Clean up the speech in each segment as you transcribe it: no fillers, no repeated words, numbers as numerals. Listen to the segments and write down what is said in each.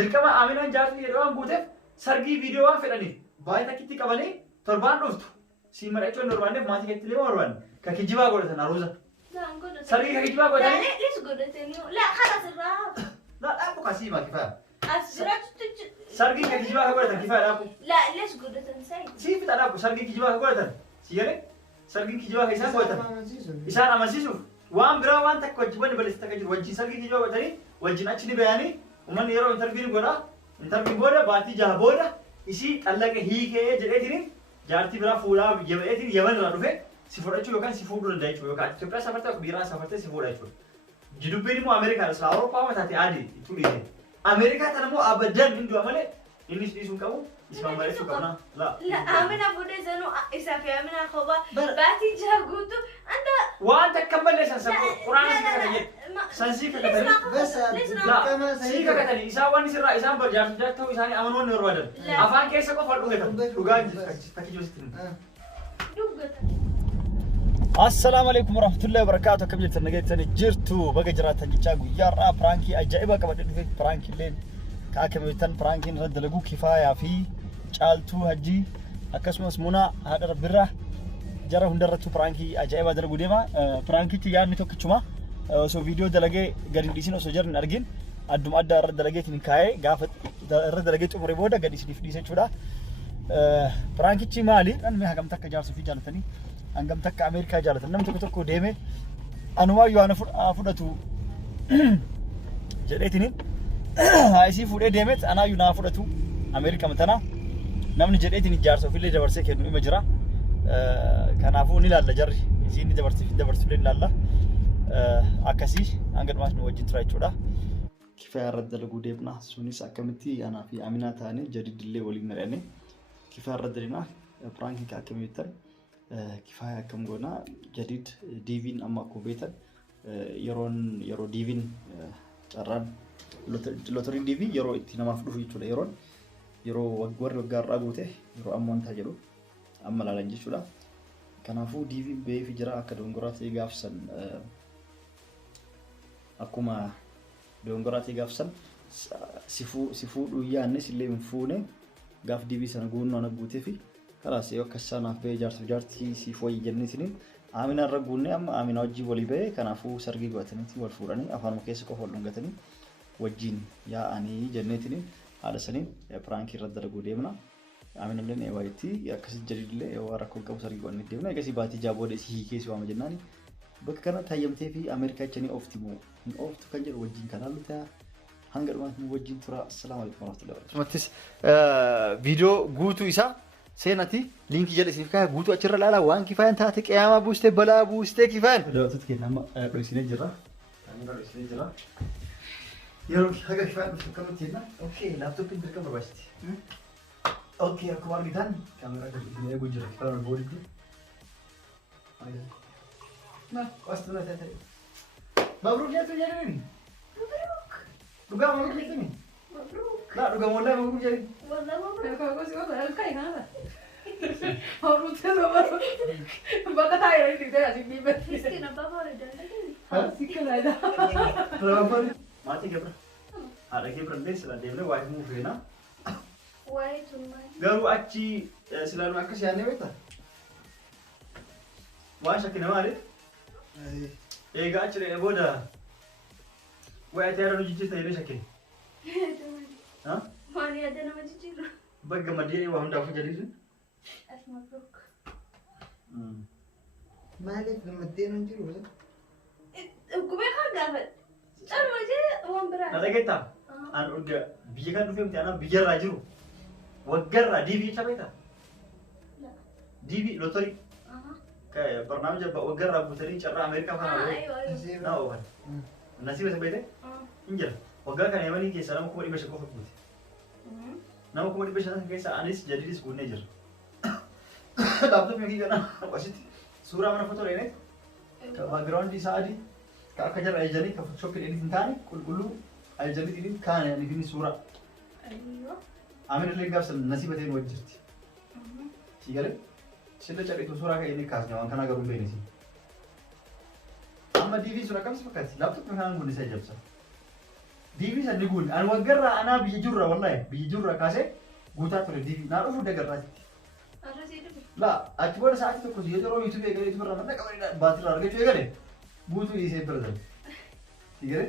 dirqama Aminaan jaartii jedhaman guuteef sargii viidiyoo waan fedhaniif baay'ee takkitti qabanii torbaan dhuftu. Si marachuu hin barbaanneef maatii keetti illee barbaanne. Ka kijibaa godhatan aruuza. Sargii ka kijibaa godhanii. Laanis godhatanii. Laa kanas irraa. Laa dhaabu kasii maa kifaa. As jiraatu. Sargii ka kijibaa ka godhatan kifaa dhaabu. Laanis godhatan sa'i. Sii fixa dhaabu sargii kijibaa ka godhatan. Si galee sargii kijibaa ka isaan godhatan. Isaan amansiisuuf waan biraa waan takka wajjin balleessa takka jiru wajjin sargii kijibaa godhatanii wajjin achi ni bayanii uummanni yeroo intarviin godhaa. Intarviin booda baatii jaha booda isii xallaqa hiikee jedheetiniin jaartii biraa fuudhaa yemeetiin yemen irraa dhufe si fudhachuu yookaan si fuudhuu danda'a jechuudha yookaan Itoophiyaa safartee biiraan safartee si fuudha jechuudha. Jidubbiin immoo Ameerikaa isa Awurooppaa mataatee adii itti dhiise. Ameerikaa kana immoo abadan hin du'a malee innis dhiisuu qabu ismaan bareechuu qabna. Amina fuudhee sanuu isaa fi Amina kophaa baatii jaha guutuu anda waan takka balleessan sabboo quraana si kakatan jedhe sansii kakatanii sii kakatanii isaan waan isirraa isaan barjaarsu ta'uu isaanii amanoonni barbaadan afaan keessa qofa dhugatan dhugaa fakkii joositiin. Assalamu alaikum warahmatullahi wabarakatuh. Akkam jirtan nageettani jirtu baga jiraatan jechaa guyyaarraa pirankii ajaa'iba qabadhe dhufe pirankii illee ka akkamitan pirankiin irra dalagu Kifaayaa fi Caaltuu Hajjii akkasumas Munaa haadha Rabbirraa jara hundarrattu pirankii ajaa'iba dalagu deema. Pirankichi yaadni tokkichuma osoo viidiyoo dalagee gadi hin dhiisin osoo jarri hin argin adduma addaa irra dalageetiin kaa'ee gaafa irra dalagee xumure booda gadi isiniif dhiise jechuudha. Pirankichi maali? Dhalli hagam takka jaarsuu fi jaalatanii hangam takka Ameerikaa jaalatan namni tokko tokko deeme anumaayyuu ana fudhatu jedheetiniin isii fuudhee deemet anaayyuu naa fudhatu Ameerikaa matana namni jedheetiin jaarsa ofillee dabarsee kennu ima jira. Kanaafuu ni ilaalla jarri isiin ni dabarsullee ni ilaalla. Akkasii hanga dhumaas nu wajjin tura jechuudha. Kifaayaa irra dalaguu deemna. Sunis akkamitti anaa fi Aminaa taane jadidillee waliin mari'anne Kifaayaa irra dalagna pirankii akkamitti Kifaayaa akkam goona jadid diiviin amma akkuma beektan yeroo diiviin carraan lootoriin diivii yeroo itti namaaf dhufu jechuudha. Yeroo warri waggaarraa guute yeroo amma wanta jedhu amma laalan jechuudha. Kanaafuu diiviin beefi jira akka dongoraa ta'ee gaafsan akkuma dongoraa ta'ee gaafsan si fuudhuu yaanne sillee hin fuune gaaf diibii sana guunnoo na guutee fi kalaas yoo akkasanaaf bee jaartii si fooyyi jennitiniin Aminaa irra guunne amma Aminaa wajjin walii ba'ee kanaafuu sargii godhatanii wal fuudhanii afaanuma keessa qofa wal dhungatanii wajjin yaa'anii jennetiniin haala saniin pirankii irra dalaguu deemna. Aminaa illee eewayitti akkasii jadidillee yoo rakkoo qabu sargii godhanii deemna. Eegasii baatii jaaboodha isii hiikee si waama jennaani bakka kana tayyamtee fi Ameerikaa jechanii oofti moo hin ooftu kan jedhu wajjin kanaallu ta'a. Hanga dhumaatti nu wajjin tura. Assalaamu alaikum warahmatullahi wabarakatuh. Viidiyoo guutuu isaa seenati linkii jala isiniif kaa'ee guutuu achirra ilaala waan Kifaayaan taate qiyaamaa buustee balaa buustee Kifaayaan. Daawwattoota keenya amma dho'isinee jira. Kaamera dho'isinee jira. Yeroo haga Kifaayaan dhufu akkamitti jenna? Okay, laaptooppiin dirqama barbaachiti. Okay, akkuma argitan kaameraa gadi eeguu jira. Kifaayaan booditti. Na, wastu na ta'e. Mabruuk jettu jedhani. Mabruuk. Dhugaa mabruuk jettani. Mabruuk. La dhugaa mollaa mabruuk jedhani. Wallah mabruuk. Kalau sih kalau kayak mana? Harus tuh bakal tanya ini dia asik di bed. Miskin apa boleh jalan? Asik kan ada. Berapa? Mati kebra. Ada kebra deh selain dia mulai wife move na. Why cuma? Garu aci selalu aku sih aneh betul. Wah sakit nama ada? Gak aci deh boda. Wah tiada nu jijik tadi sakit. Hah? Mana ada nama jijik? Bagaimana dia wah hendak aku jadi tu? Mabruuk. Maaliif gammaddeen hin jiru? Gubee kan gaafadhe. Caruma jee waan biraa. Nada kita. An udah biyya kan dhufee miti ana biyyarraa jiru. Waggarraa diibii jecha beektaa? Diibii lootorii. Kayak barnaamija waggarraa guutanii carraa Ameerikaa kana Ayo. naa oolan. Nasiiba isa beekte? Hin jira. Waggaa kana Yemanii keessa nama 500 qofa guute. Nama 500 keessa anis jadidis guunnee jira. Laptop yang kita nak asyik surah mana foto ini, ke background di saadi, ke akajar aljani, ke Photoshop ini tentang kul aljani ini kan yang ini surah. Ayo. Amin lagi gak nasib itu wajib. Siapa? Siapa cari itu surah kayak ini kasnya, orang kan agak rumah ini sih. Amma TV surah kami sepakat. Laptop memang guna saya jawab. diibii san ni guunne ani waggarraa anaa biyya jirra wallahi biyya jirra kaasee guutaa ture diibii naa dhufu dagarraatti. La achi booda sa'aatii tokko yeroo YouTube eegalee YouTube irraa madda qabaadha baatirraa argachuu eegale guutuu dhiisee bira darbe. Sigare?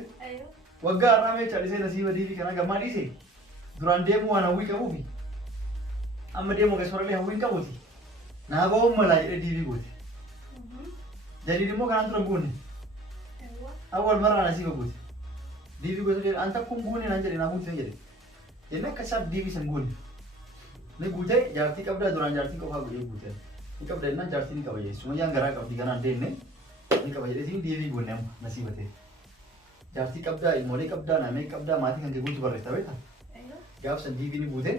Waggaa har'aa meecha dhisee nasiiba diibii kana gammaa dhiisee duraan deemuu waan hawwii qabuufi amma deemuu keessorallee hawwiin qabuuti. Naa ba'uun malaa jedhee diibii goote. Jadiin immoo kanaan dura guunne. Awwal marraa nasiiba goote. Diibii goote jedhe an takkuun guunne naan jedhe naa guutte jedhe. Inni akka isaaf diibii san guunne. Ni guute jaartii qabdaa duraan jaartii qofaa godhee guute. Ni qabda jennaan jaartii ni qaba jedhe. Sumayyaan garaa qabdi kanaan deenne ni qaba jedheetiin diibii goonne amma nasiiba ta'e. Jaartii qabdaa ilmoolee qabdaa naamee qabdaa maatii kan guutu barreessa beektaa. Gaafsan diibii ni guute.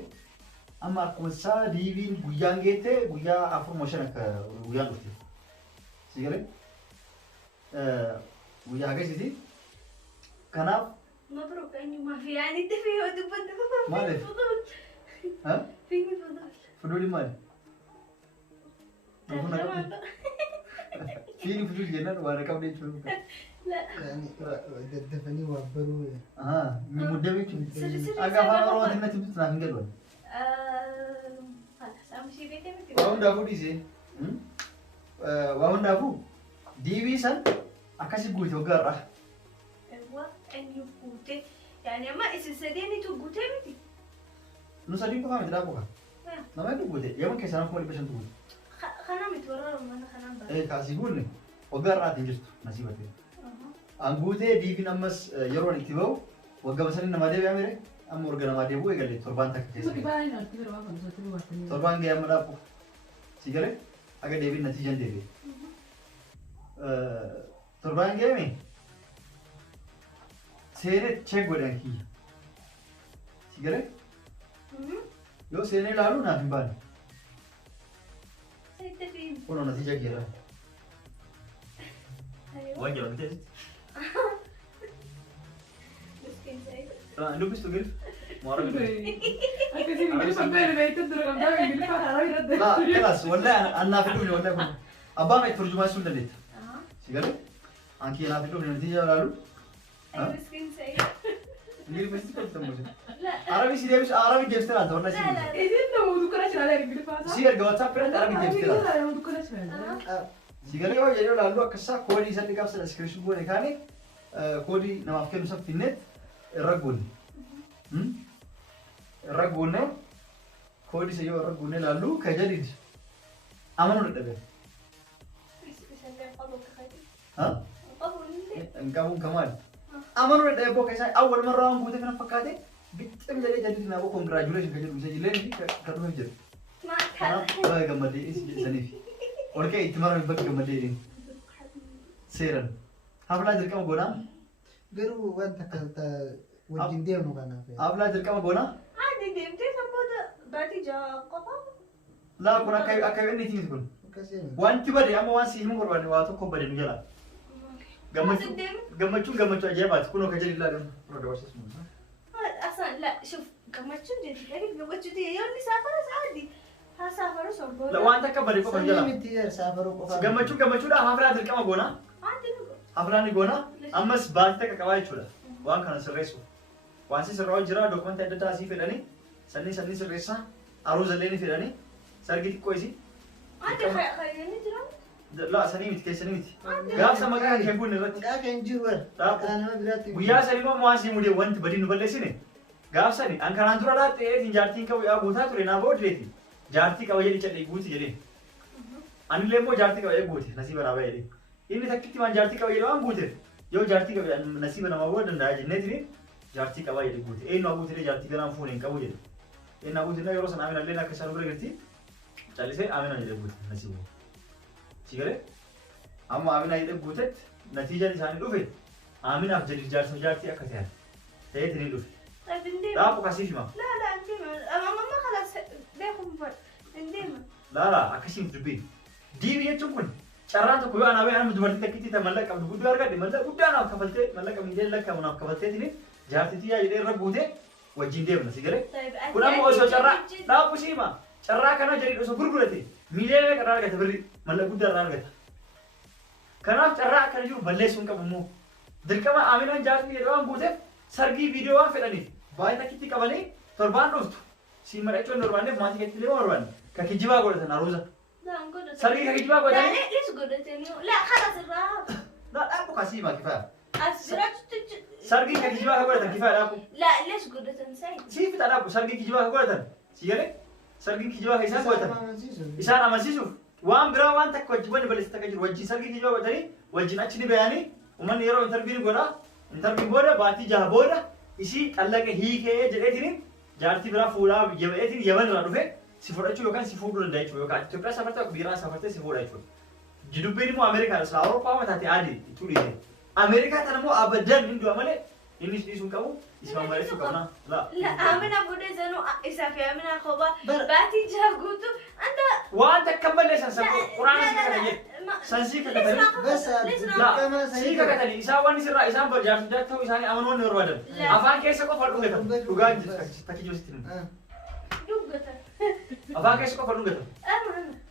Amma akkuma isaa diibiin guyyaan geette guyyaa 4 akka guyyaan dhufte. Sigare? Guyyaa agarsiisi. Kanaaf. Mabrook eenyummaa fi yaanitti fi yoo dubbantu. Maaliif? Haa? Fiigni fuudhaa. Fuudhuun maali? Fiigni fuudhuun jennaan waan qabdee jechuudha. daddafanii waa baruu. Muddamee jechuudha. Akka afaan Oromootiin natti bitu naaf hin galu. Waa hundaafuu dhiisee. Waa hundaafuu diibii san akkasi guute waggaa irraa. Eenyu guute? Yaani amma isin sadeenitu guutee miti? Nu sadii qofaa miti dhaabuu kan. Nama hedduu guute. Yeroon keessaa nama 500 guute. Kana miti warra mana kanaan bara. Kaasii guunne waggaa irraatiin jirtu nasiibatee. An guutee diibiin ammas yeroon itti bahu waggaa basanii namaa deebi'aa mire amma orga namaa deebi'uu eegalee torbaan takka keessa. Torbaan gahee amma dhaabbu. Si galee aga deebiin natiijaan deebi'e. Torbaan gahee seenee cheek godhan kiyya. Si galee yoo seenee ilaalu naaf hin baane. Kuno natiija keera. Waan jedhamu ta'e. Dubbistu gil moora gil. Akkasii gil sabbeere beektu dura qabdaa gil faaraa irratti. La kelas wallahi annaaf dhufe wallahi kun abbaa mee turjumaa sun dandeetta. Si galee anki naaf dhufe natiija ilaalu. Gil bisti kan tamuuse. Arabi si deebis arabi deebistee laata wallahi si. Isin nama dukkanaa cinaalee gil faaraa. Si erga WhatsApp irratti arabi deebistee laata. Nama dukkanaa cinaalee. Sigale yoo jedhee ilaallu akkasa koodii isa dhiqaaf sana iskiriipshin goone kaane koodii namaaf kennu isa finneet irra goone. Irra goone koodii isa yoo irra goone ilaallu ka jadiid amanuu dadhabe. Qabuun kamaali? Amanuu dadhabe boo keessaa awwal marraa waan guute kana fakkaate bittim jedhee jadiid naa boo koongiraajuleeshin ka jedhu isa jilleen kan dhufe jedhu. Kanaaf baay'ee gammadee saniif. Orkee itti marame bakka gammadee seeran. Haflaa dirqama goonaa? Garuu wanta akka wajjin deemnu kanaaf. Haflaa dirqama goonaa? Deemtee sammuu baatii ja'a qofa. Laa kun akka inni itti kun. Wanti bade amma waan si himu barbaade waa tokko bade nu jala. Gammachuun gammachuu ajaa'ibaati. Kunoo ka jedhi ilaalan fura dabarsa sun. Asaan la shuf gammachuun jedhi gammachuu ta'e yoo inni saafara sa'aadii. Saafaru sorboo. Wanta akka bade qofa jala. Miti saafaru qofa. Gammachuudha haflaa dirqama goonaa? Haflaan ni goonaa? Ammas baatii takka qabaa jechuudha. Waan kana sirreessu. Waan si sirraa jira dookumentii adda addaa asii fedhanii sanni sirreessaa aruuza illee ni fedhanii sargi xiqqoo isii. Fayyadamni jira? Laa sanii miti keessanii miti. Gaafsa maqaa kee bu'uun irratti. Gaafa hin jiru guyyaa sanii immoo waan mudee wanti badii nu balleessine gaafsani an kanaan dura laattee jaartiin qabu yaa guutaa ture naa booddeeti. Jaartii qaba jedhi cadhee guuti jedhee. Anillee immoo jaartii qaba jedhee guute nasiiba naa baay'ee. Inni takkitti waan jaartii qaba jedhee waan guuteef yoo jaartii qaba nasiiba namaa booda danda'a jenneetiin jaartii qaba jedhee guute. Eenyu haa guutee jaartii ganaan fuune hin qabu jedhe. Eenyu haa guutee yeroo sana Aminallee akka isaan bira jirti callisee Amina jedhee guute nasiiba. Si galee amma Amina jedhee guutetti natiijaan isaanii dhufe Aminaaf jedhi jaarsa jaartii akka ta'an ta'eetiin dhufe. Dhaabu kasiif hima. Lala akkasiin dubbii. Diibii jechuun kun carraan tokko yoo anaa baay'ee dubartii takkitti ta'e mallaqa qabdu guddaa argadhe mallaqa guddaa naaf kafaltee mallaqa miidhee lakkaa'u naaf kafalteetiin jaartitii yaa jedhee irra guutee wajjin deemna si galee. Kun ammoo osoo carraa dhaabu siima carraa kana jedhee osoo gurgurate miidhee meeqa irraa argata birri mallaqa guddaa irraa argata. Kanaaf carraa akkana jiru balleessuu hin qabu immoo dirqama Aminaan jaartii jedhee waan guuteef sargii viidiyoo waan fedhaniif baay'ee takkitti qabanii torbaan dhuftu si madhachuun normaanneef maatii keetti illee barbaanne ka kijibaa godhatan aruusa sargii ka kijibaa godhatan لا خلاص الراب لا dhaabu kasii maa kifaa أسرعت sargii ka kijibaa ka godhatan kifaa dhaabu لا ليش قلت نسيت sii fixa dhaabu sargii kijibaa ka godhatan si galee sargii kijibaa ka isaan godhatan isaan amansiisuuf waan biraa waan takka wajjin balleessa takka jiru wajjin sargii kijibaa godhatanii wajjin achi ni bayanii uummanni yeroo intarviin godhaa intarviin booda baatii jaha booda isii xallaqa hiikee jedheetiin jaartii biraa fuudhaa jabeetiin yaman irraa dhufe si fudhachuu yookaan si fuudhuu danda'a jechuudha yookaan Itoophiyaa safartee biiraan safartee si fuudha jechuudha. Jidubbiin immoo Ameerikaa isa Awurooppaa mataate adii itti dhiise. Ameerikaa kana immoo abadan hin du'a malee innis dhiisuu qabu isma mareessuu qabna. لا أمين أبو ديزانو إسافي أمين أخوبا باتي جاكوتو أنت وأنت كمل ليش أنسى قرآن سكتني سنسي كتني بس لا سي كتني إسا واني سر إسا برجع سجاد تو إساني أمن وان نوربادن أفان كيسة كو فلون كتن لغان تكي جوستين دوغتا أفان كيسة كو فلون كتن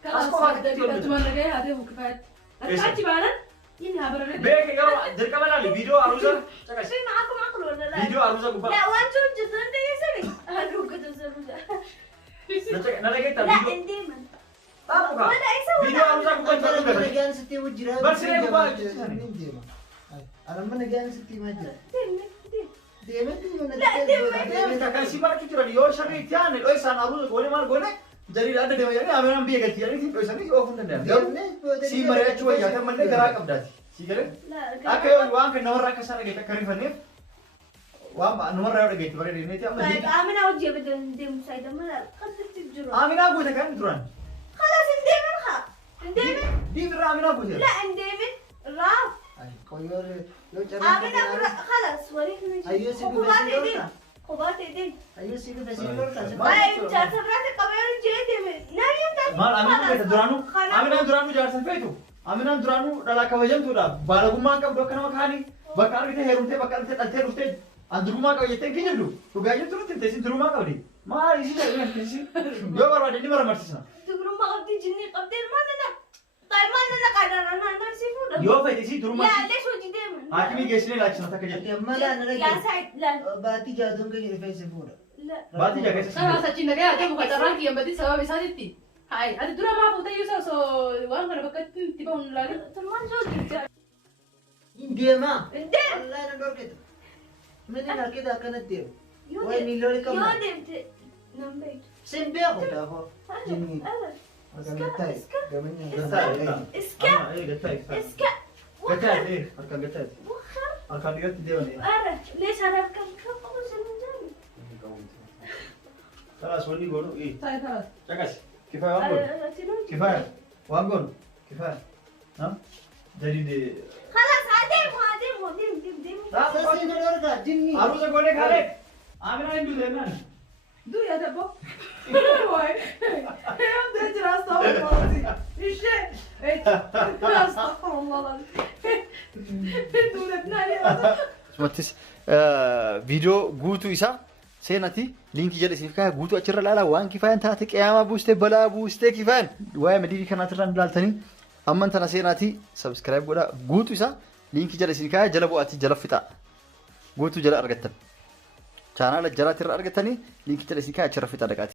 خلاص كمان لقي هذا هو كفاية أتحكي معنا ينها برا بيك يا درك مالي فيديو أروزا شو معكم عقل ولا لا فيديو أروزا كوبا لا وانتو جدًا ده يسوي دوغتا زروجا نلاقي لا فيديو انديما تابوكا ولا يسوي فيديو أروزا كوبا فلون كتن نجان ستي وجرا بس هي كوبا أنا من نجان ستي ما جرا ديم ديما kan si mara kitura yo shari tiane oi san aru gole mal gole jari ada de yani ameran biye gati yani oi san ni ofun den da si mara chuwa ya kan malle gara qabdati si gale aka yo wan kan nawra ka sara geta karifane wan ba nawra yo geti bare ne ti amma طيب امين اوجي بدل نديم سايد ما قصدت الجرو amina go ta kan duran خلاص نديم خا نديم di bira amina go لا نديم راف كويور لو امين خلاص وريني أيوة سيبي خبات بس يدين خبات يدين أيوة سيبي بس يلور كذا باي جات سبرات قبيل جيدي نايم تاني mal amina go ta duranu amina duranu jar san fetu amina duranu dala kabajam tuda balagumma kam do kana makani bakar bite herumte bakar bite dalte rufte andruma ka yete kinjdu to gaje turut te sin druma ka di ma isi da isi yo barwa de ni mara martisna تقولوا ما قلتي جني قبل ما انا طيب ما انا قاعده انا سيفود yo fa isi druma لا ليش وجي دائما hakimi gesine lachna takajati ما لا أنا لا سعيد لا باتي جادون كي يرفع سفورة لا baati jaga خلاص أتشين لقي هذا هو كتران كي يبدي سوا بيساعدتي هاي هذا دورا ما فوتا يوسف سو وان كنا بكت تبون لا تمان جوجي ديما ديم الله ندور كده من هنا كده كانت ديم يودم وين اللي كمان يودم نمبيت سنبيا خدا هو جنين أنا أكمل تاي كمان اسكا ايه gatai اسكا gatai eh arkan gatai وخر arkan digati devani أنا ليش أنا كم خبز المجاني خلاص ولي قولوا ايه طيب خلاص جاكاش كفايه وانقول كفايه وانقول كفايه ها جديد خلاص ديم ساسي ندور كده جنين عروسه قولك عليك عامل عنده زمان دو يا دبو واي يوم تجري استغفر الله العظيم ايش استغفر الله العظيم دولتنا يا Sumattis viidiyoo guutuu isaa seenati liinkii jala isiniif kaa'e guutuu achirra ilaala waan kifaayan taate qiyaamaa buustee balaa buustee kifaayan waa'ee madiibii kanaatirraan ilaaltanii amman tana seenaatii sabskiraayib godhaa guutuu isaa liinkii jala isin kaa'e jala bu'aatii jala fixaa guutuu jala argattan chaanaala jalaatirra argattanii liinkii jala isin kaa'e achirra fixaa dhaqaati.